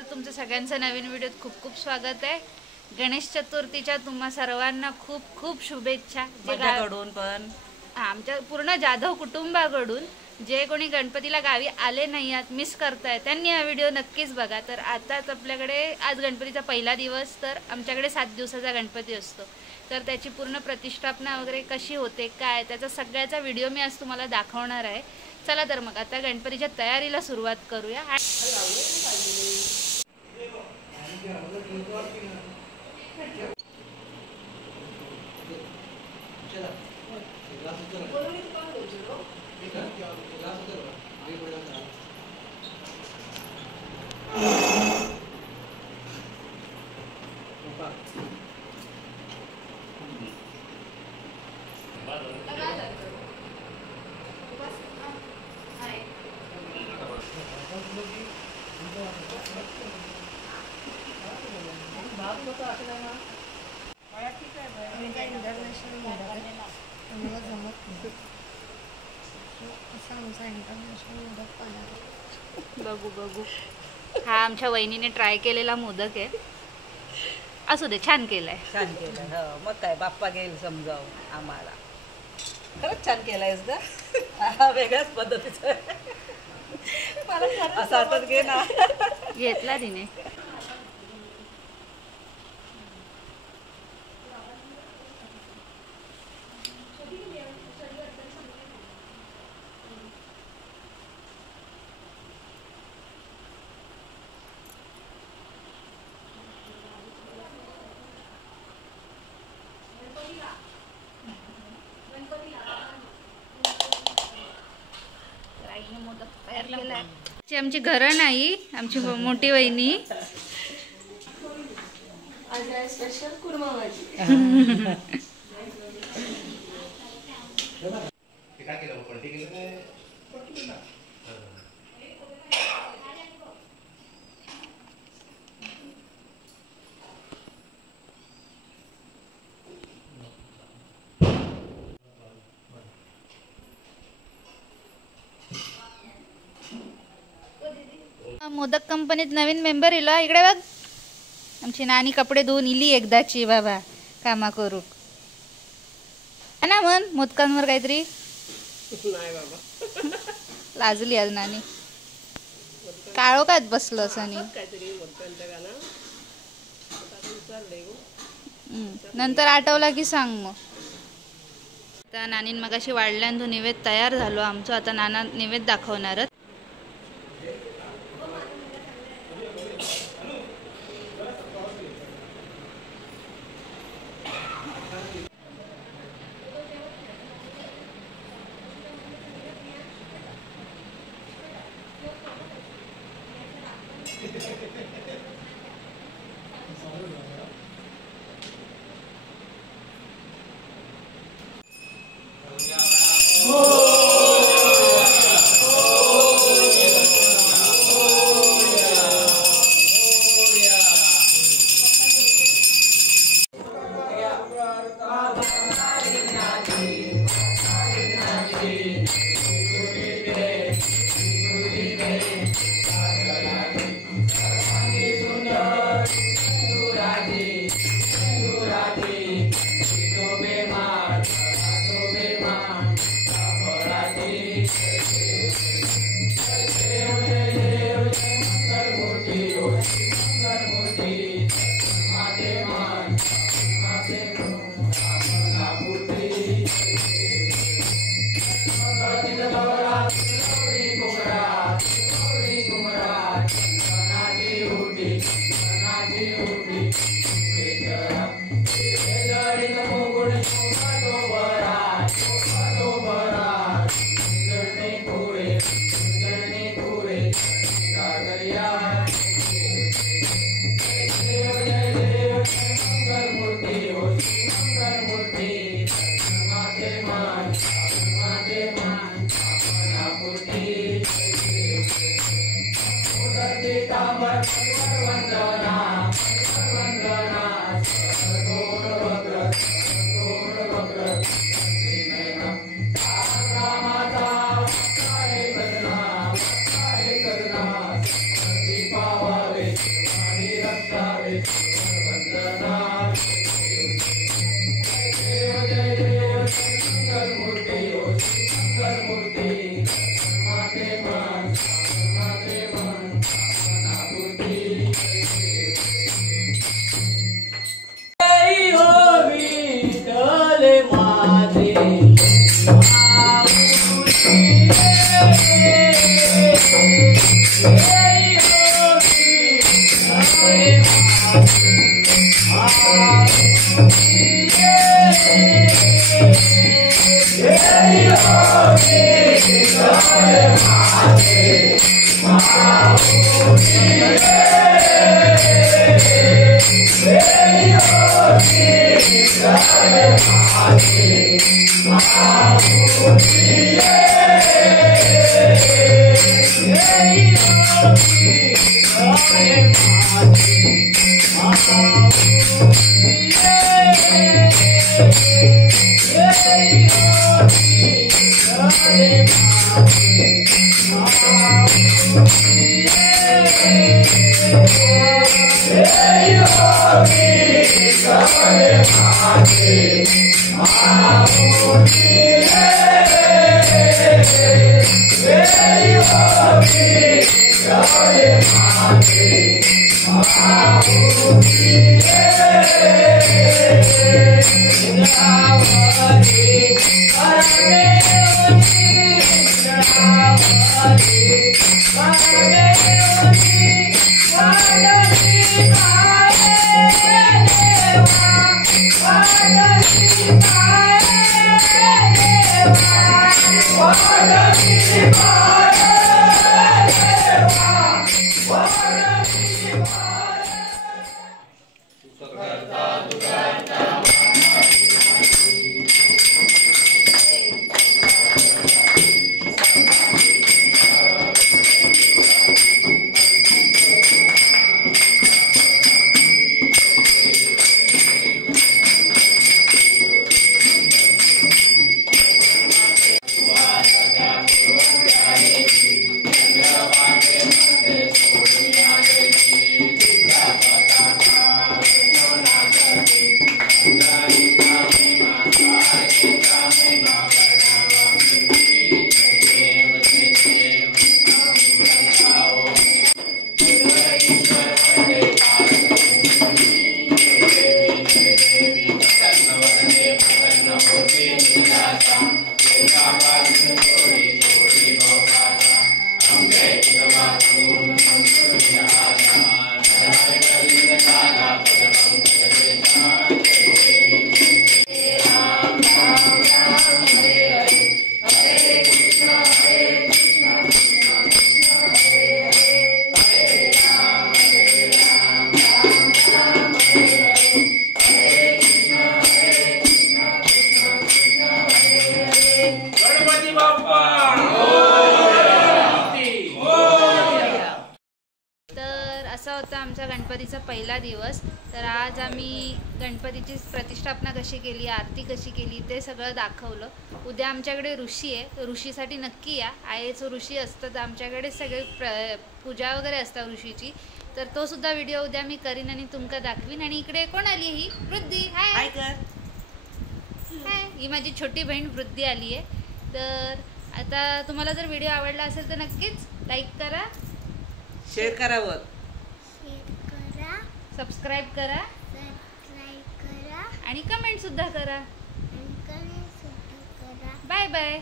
चॅनलवर तुमचं सगळ्यांचं नवीन व्हिडिओत खूप खूप स्वागत आहे। गणेश चतुर्थीच्या तुम्हा सर्वांना खूप खूप शुभेच्छा। माझ्याकडून पण आमच्या पूर्ण जाधव कुटुंबाकडून जे कोणी गणपतीला गावी आले नाही आहेत, मिस करताय, त्यांनी हा व्हिडिओ नक्कीच बघा। तर आताच आपल्याकडे आज गणपतीचा पहिला दिवस, तर आमच्याकडे 7 दिवसाचा गणपती असतो, तर त्याची पूर्ण प्रतिष्ठापना वगैरे कशी होते काय त्याचा सगळ्याचा व्हिडिओ मी आज तुम्हाला दाखवणार आहे। चला तर मग आता गणपतीच्या तयारीला सुरुवात करूया। बघू बघू, हा आमच्या वहिनीने ट्राय केलेला मोदक आहे। असू दे, छान केलाय, छान केलं। हो मग काय, बाप्पा घेईल समजावून आम्हाला। खरंच छान केलायस ग, हा वेगळ्याच पद्धतीचा मला असा हातात घे ना, घेतला तिने। आमची घरं नाही, आमची मोठी वहिनी स्पेशल कुर्मा भाजी। मोदक कंपनीत नवीन मेंबर इलो, इकडे बघ। आमची नानी कपडे धुवून इली एकदाची बाबा कामा करू ना, म्हण मोदकांवर काहीतरी नाही बाबा, लाजली आज नानी, काळो कात बसलो असं काहीतरी मोदकांचं गाणं नंतर आठवला की सांग। मग आता नानीन मगाशी वाढल्यान तो निवेद तयार झालो आमचं, आता नाना निवेद दाखवणार। Dipavali असा होता आमचा गणपतीचा पहिला दिवस. तर आज आम्ही गणपतीची प्रतिष्ठापना कशी केली, आरती कशी केली ते सगळं दाखवलं. उद्या आमच्याकडे ऋषी आहे, तर ऋषीसाठी नक्की या. आयेचं ऋषी असतं तर आमच्याकडे सगळे पूजा वगैरे असतात ऋषीची, तर तो सुद्धा व्हिडिओ उद्या मी करीन आणि तुमका दाखवीन. आणि इकडे कोण आली? ही वृद्धी. हाय हाय कर. हाय, ही माझी छोटी बहीण वृद्धी आली आहे. तर आता तुम्हाला जर व्हिडिओ आवडला असेल तर नक्कीच लाईक करा, शेअर करावं, सबस्क्राईब करा आणि कमेंट सुद्धा करा. Bye bye.